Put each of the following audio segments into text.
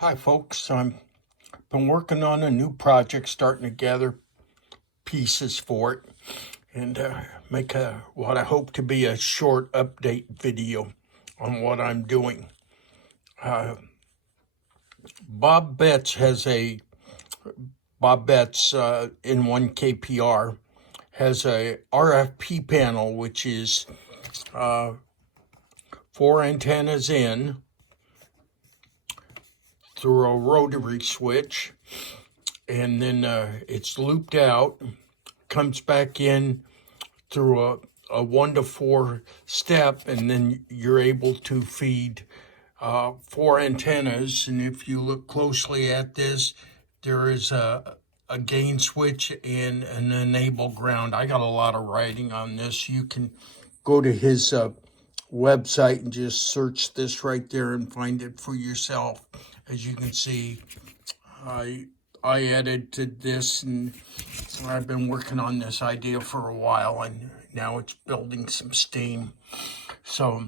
Hi folks, I've been working on a new project, starting to gather pieces for it and make what I hope to be a short update video on what I'm doing. Bob Betts has a Bob Betts in 1KPR has a RFP panel, which is four antennas in through a rotary switch, and then it's looped out, comes back in through a 1 to 4 step, and then you're able to feed four antennas. And if you look closely at this, there is a gain switch and an enable ground. I got a lot of writing on this. You can go to his website and just search this right there and find it for yourself. As you can see, I edited this, and I've been working on this idea for a while, and now it's building some steam. So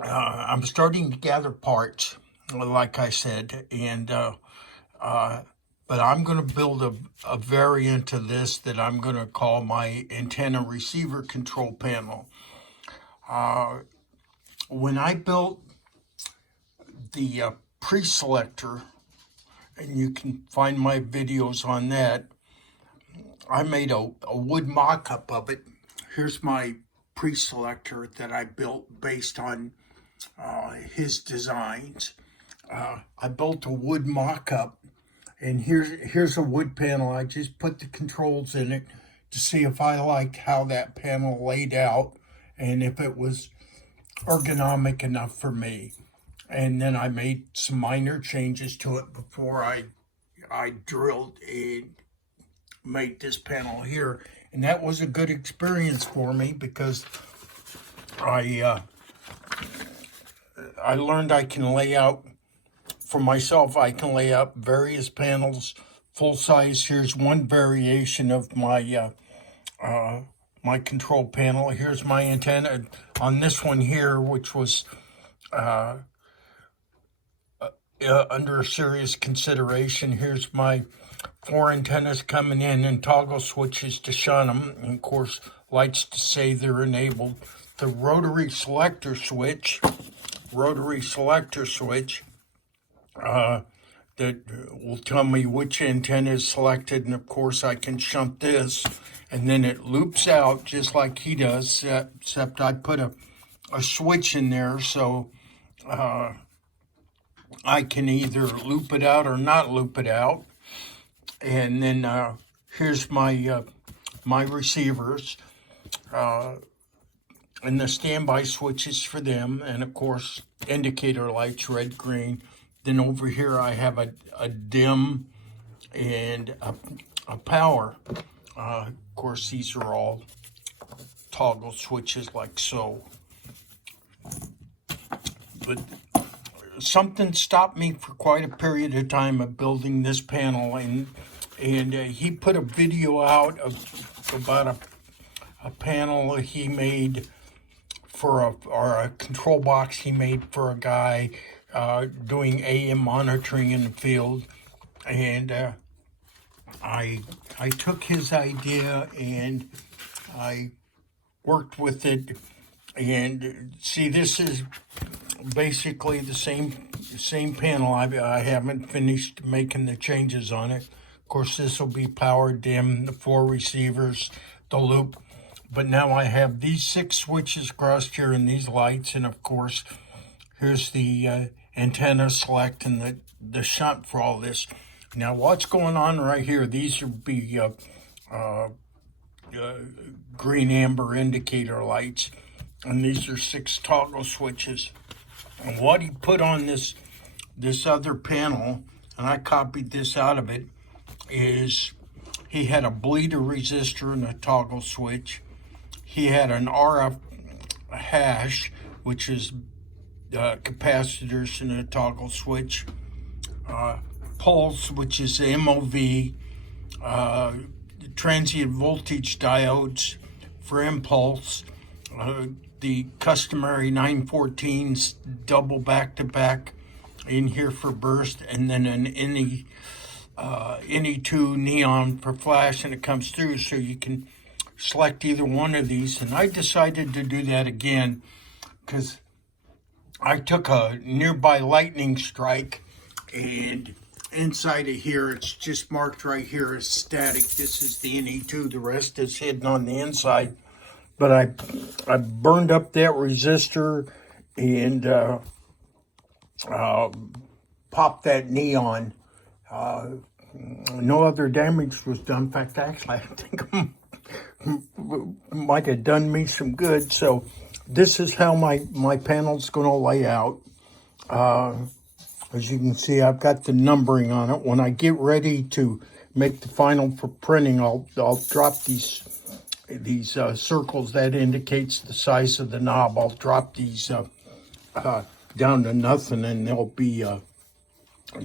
I'm starting to gather parts, like I said, and but I'm going to build a variant of this that I'm going to call my antenna receiver control panel. When I built the pre-selector, and you can find my videos on that, I made a wood mock-up of it. Here's my pre-selector that I built based on his designs. I built a wood mock-up, and here's a wood panel. I just put the controls in it to see if I liked how that panel laid out and if it was ergonomic enough for me. And then I made some minor changes to it before I drilled and made this panel here. And that was a good experience for me, because I learned I can lay out for myself. I can lay out various panels full size. Here's one variation of my my control panel. Here's my antenna on this one here, which was under serious consideration. Here's my four antennas coming in and toggle switches to shun them, and of course lights to say they're enabled. The rotary selector switch that will tell me which antenna is selected, and of course I can shunt this, and then it loops out just like he does, except I put a switch in there so I can either loop it out or not loop it out. And then here's my my receivers and the standby switches for them, and of course indicator lights, red, green. Then over here I have a dim and a power. Of course these are all toggle switches like so. But something stopped me for quite a period of time of building this panel, and he put a video out of about a panel he made for a control box he made for a guy doing AM monitoring in the field. And I took his idea and I worked with it. And see, this is basically the same panel. I haven't finished making the changes on it. Of course, this will be power, dim, the four receivers, the loop. But now I have these 6 switches across here and these lights, and of course here's the antenna select and the shunt for all this. Now what's going on right here, these would be green amber indicator lights, and these are 6 toggle switches. And what he put on this other panel, and I copied this out of it, is he had a bleeder resistor and a toggle switch. He had an RF hash, which is capacitors and a toggle switch. Pulse, which is MOV. Transient voltage diodes for impulse. The customary 914s double back-to-back in here for burst, and then an NE2 neon for flash, and it comes through, so you can select either one of these. And I decided to do that again because I took a nearby lightning strike, and inside of here, it's just marked right here as static. This is the NE2. The rest is hidden on the inside. But I burned up that resistor and popped that neon. No other damage was done. In fact, actually, I think might have done me some good. So this is how my panel's going to lay out. As you can see, I've got the numbering on it. When I get ready to make the final for printing, I'll drop these circles that indicates the size of the knob. I'll drop these down to nothing, and there'll be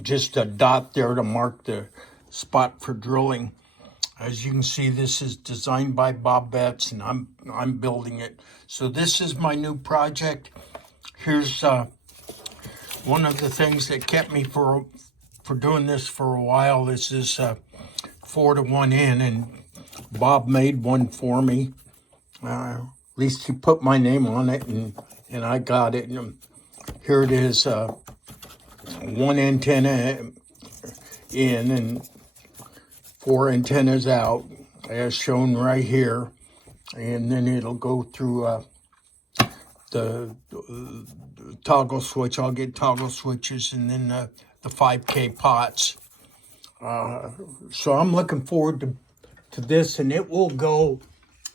just a dot there to mark the spot for drilling. As you can see, this is designed by Bob Betts, and I'm building it. So this is my new project. Here's one of the things that kept me for doing this for a while. This is 4-to-1 in, and Bob made one for me. At least he put my name on it, and I got it. And here it is, one antenna in and 4 antennas out, as shown right here. And then it'll go through the toggle switch. I'll get toggle switches, and then the 5K pots. So I'm looking forward to this, and it will go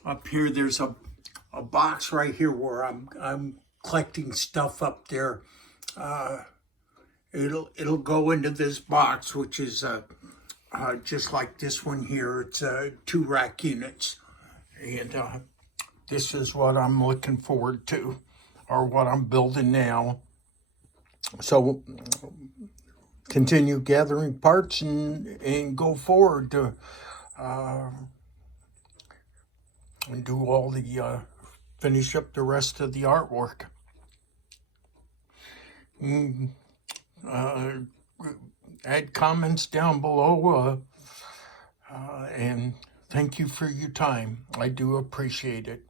up here. There's a box right here where I'm collecting stuff up there. It'll go into this box, which is just like this one here. It's 2 rack units, and this is what I'm looking forward to, or what I'm building now. So continue gathering parts and go forward to and do all the finish up the rest of the artwork. Add comments down below, and thank you for your time. I do appreciate it.